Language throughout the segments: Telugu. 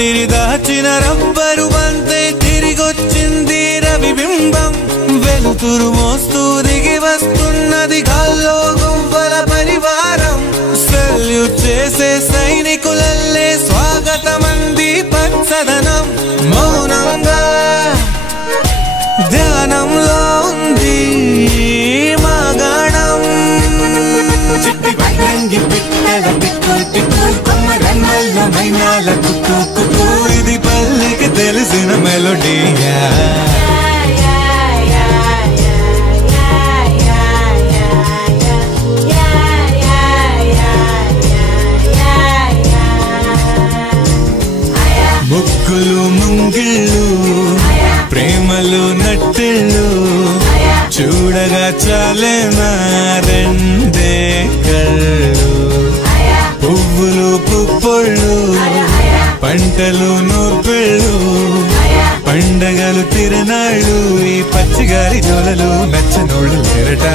రాత్రి దాచిన రబ్బరు బంతే తిరిగొచ్చింది రవిబింబం వెలుతురు మోస్తూ దిగి వస్తున్నది గాల్లో గువ్వల పరివారం సెల్యూట్ చేసే సైనికులల్లే స్వాగతమంది పచ్చదనం మౌనంగా ధ్యానంలో ఉంది మాగాణం చిట్టి పట్టంగి పిట్టల పిక్కుల్ పిక్కుల్ కొమ్మరన్నల్లో మైనాల కుక్కు కుక్కు ఇది పల్లెకి తెలిసిన మెలోడీయా ముగ్గులు ముంగిళ్ళు ప్రేమలు నట్టిళ్ళు చూడగా చాలేనా రెండే కళ్ళు పువ్వులు పుప్పొళ్ళు పంటలు నూర్పిళ్ళు పండగలు తిరునాళ్ళు ఈ పచ్చిగారి జోలలు నచ్చనోళ్ళు లేరట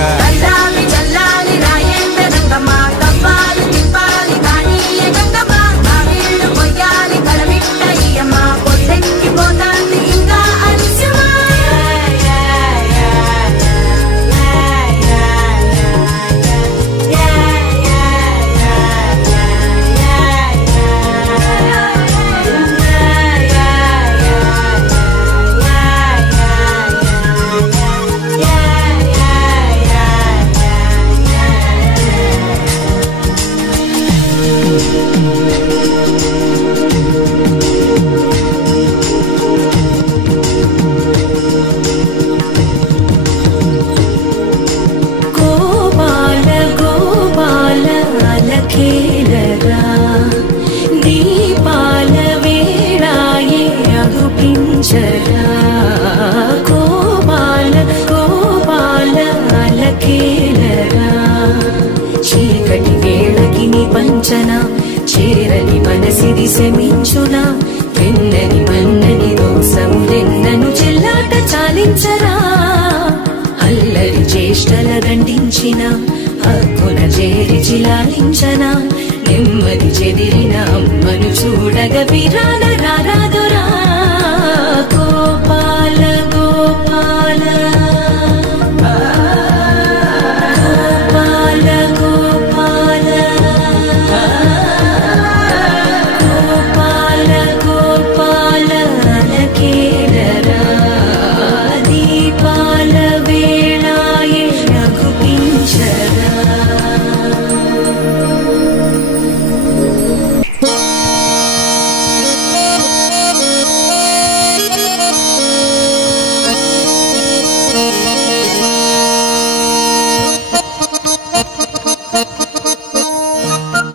చీకటి వేళకి నీ పంచనా చేరని మనసిది శమించునా వెన్నని మన్నని దోసములెన్నను చెల్లాట చాలించరా అల్లరి చేష్టల దండించిన హక్కున చేరి చిలాలించనా నెమ్మది చెదిరిన అమ్మను చూడగ విరాన రారాదురా గోపాల గోపాల